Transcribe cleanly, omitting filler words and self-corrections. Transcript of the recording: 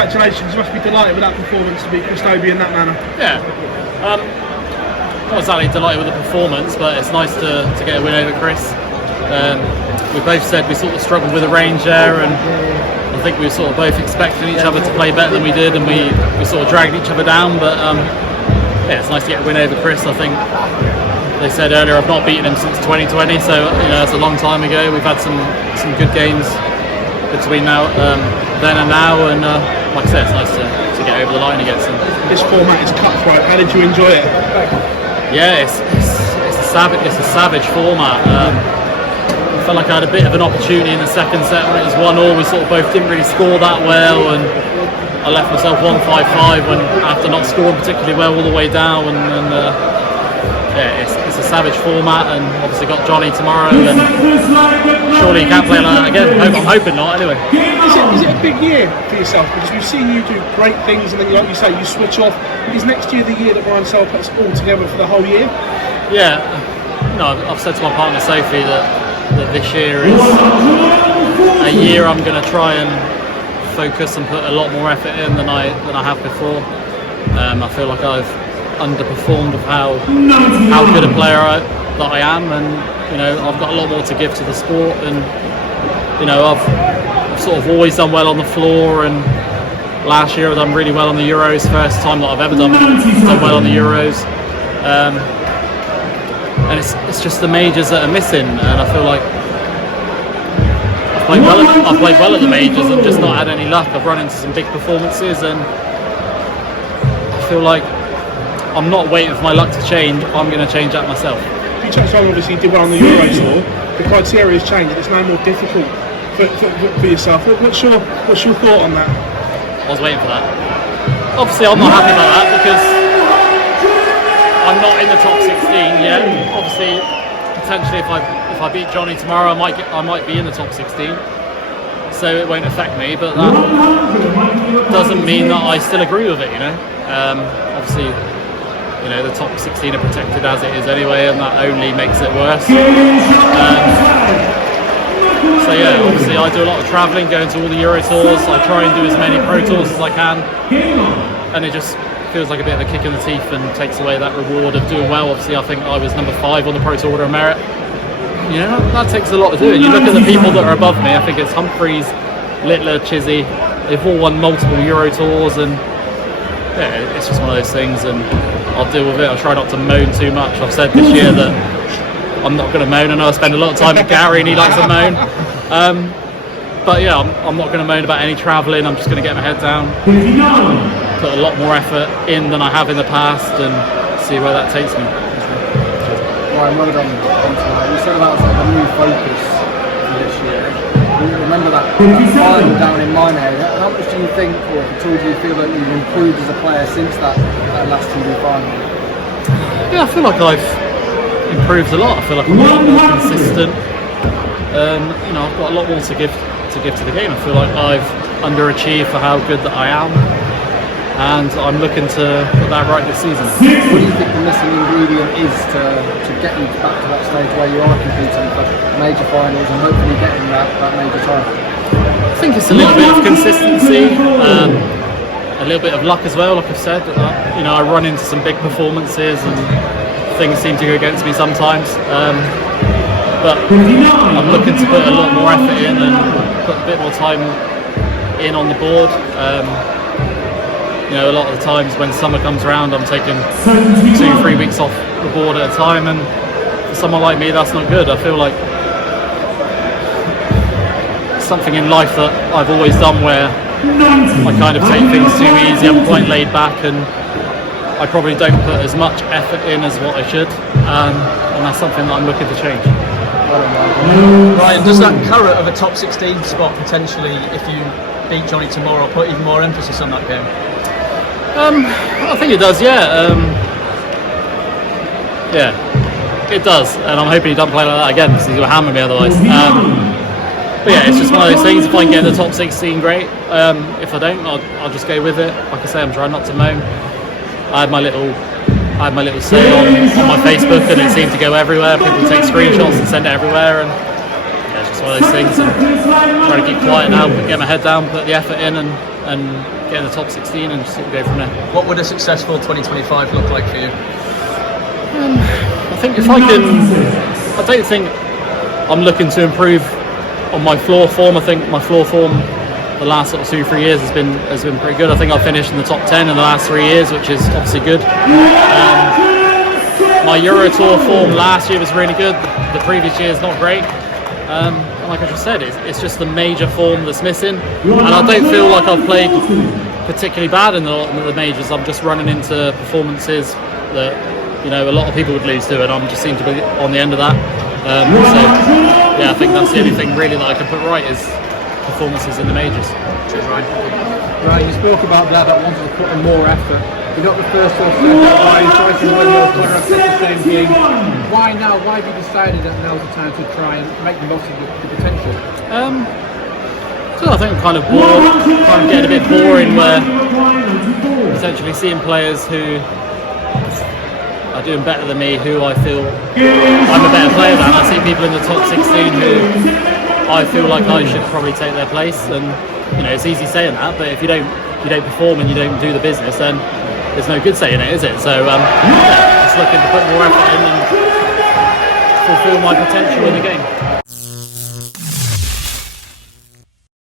congratulations. You must be delighted with that performance to beat Chris Dobey in that manner. Yeah. Not exactly delighted with the performance, but it's nice to get a win over Chris. We both said we sort of struggled with the range there, and I think we were sort of both expecting each other to play better than we did, and we sort of dragged each other down. But yeah, it's nice to get a win over Chris. I think they said earlier I've not beaten him since 2020, so that's a long time ago. We've had some good games between then and now, and like I said, it's nice to get over the line against him. This format is cutthroat. How did you enjoy it? Yeah, it's a savage format. I felt like I had a bit of an opportunity in the second set when it was 1-1. We sort of both didn't really score that well, and I left myself 1-5-5 when after not scoring particularly well all the way down. And yeah, it's a savage format, and obviously got Johnny tomorrow, and surely he can't play like that again. I'm hoping not, anyway. Is it a big year for yourself? Because we've seen you do great things, and then, like you say, you switch off. Is next year the year that Ryan Searle puts all together for the whole year? Yeah. No, I've said to my partner Sophie that this year is a year I'm going to try and focus and put a lot more effort in than I have before. I feel like I've underperformed of how good a player that I am, and I've got a lot more to give to the sport, and I've sort of always done well on the floor, and last year I've done really well on the Euros, first time that I've ever done well on the Euros, and it's just the majors that are missing, and I feel like I've played well at the majors and just not had any luck. I've run into some big performances, and I feel like I'm not waiting for my luck to change. I'm going to change that myself. You touched on, obviously you did well on the Euro Tour. The criteria has changed. It's now more difficult for yourself. What's your thought on that? I was waiting for that. Obviously, I'm not happy about that because I'm not in the top 16 yet. Obviously, potentially, if I beat Johnny tomorrow, I might be in the top 16. So it won't affect me, but that doesn't mean that I still agree with it. Obviously, the top 16 are protected as it is anyway, and that only makes it worse. So yeah, obviously I do a lot of travelling, going to all the Euro tours. I try and do as many Pro Tours as I can, and it just feels like a bit of a kick in the teeth and takes away that reward of doing well. Obviously, I think I was number 5 on the Pro Tour Order of Merit. That takes a lot to do. And you look at the people that are above me. I think it's Humphreys, Littler, Chizzy. They've all won multiple Euro tours, and yeah, it's just one of those things, and I'll deal with it. I'll try not to moan too much. I've said this year that I'm not going to moan. I know I spend a lot of time with Gary and he likes to moan. But yeah, I'm not going to moan about any travelling. I'm just going to get my head down, put a lot more effort in than I have in the past, and see where that takes me. Ryan, well done tonight. You said about a new focus for this year. Remember that final down in mine area. How much do you think, or at all do you feel that you've improved as a player since that last TV final? Yeah, I feel like I've improved a lot. I feel like I'm a lot more consistent. I've got a lot more to give to the game. I feel like I've underachieved for how good that I am, and I'm looking to put that right this season. What do you think the missing ingredient is to get you back to that stage where you are competing for major finals and hopefully getting that major title? I think it's a little bit of consistency, a little bit of luck as well. Like I've said, I run into some big performances and things seem to go against me sometimes. But I'm looking to put a lot more effort in and put a bit more time in on the board. A lot of the times when summer comes around, I'm taking 2-3 weeks off the board at a time, and for someone like me, that's not good. I feel like something in life that I've always done where I kind of take things too easy. I'm quite laid back, and I probably don't put as much effort in as what I should, and that's something that I'm looking to change. Ryan, does that carrot of a top 16 spot potentially, if you beat Johnny tomorrow, put even more emphasis on that game? I think it does, yeah. Yeah, it does, and I'm hoping he doesn't play like that again because he's going to hammer me otherwise. But yeah, it's just one of those things. If I can get in the top 16, great. If I don't, I'll just go with it. Like I say, I'm trying not to moan. I had my little say on my Facebook, and it seemed to go everywhere. People take screenshots and send it everywhere, and yeah, it's just one of those things. And I'm trying to keep quiet now, get my head down, put the effort in, and and get in the top 16 and just go from there. What would a successful 2025 look like for you? I think if I don't think I'm looking to improve on my floor form. I think my floor form the last sort of 2-3 years has been pretty good. I think I've finished in the top 10 in the last 3 years, which is obviously good. My Euro Tour form last year was really good. The previous year is not great. And like I just said, it's just the major form that's missing. And I don't feel like I've played particularly bad in the majors. I'm just running into performances that, you know, a lot of people would lose to, and I'm just seem to be on the end of that. So yeah, I think that's the only thing really that I can put right is performances in the majors. Cheers, Ryan. Right, you spoke about that wanting to put in more effort. You're not the first to have said that. Why you try to win your corner at the same game? Why now? Why have you decided that now's the time to try and make the most of the potential? So I think I'm kind of getting a bit boring where potentially seeing players who are doing better than me, who I feel I'm a better player than. I see people in the top 16 who I feel like I should probably take their place, and you know, it's easy saying that, but if you don't perform and you don't do the business, then there's no good saying it, is it? So yeah, just looking to put more effort in and fulfil my potential in the game.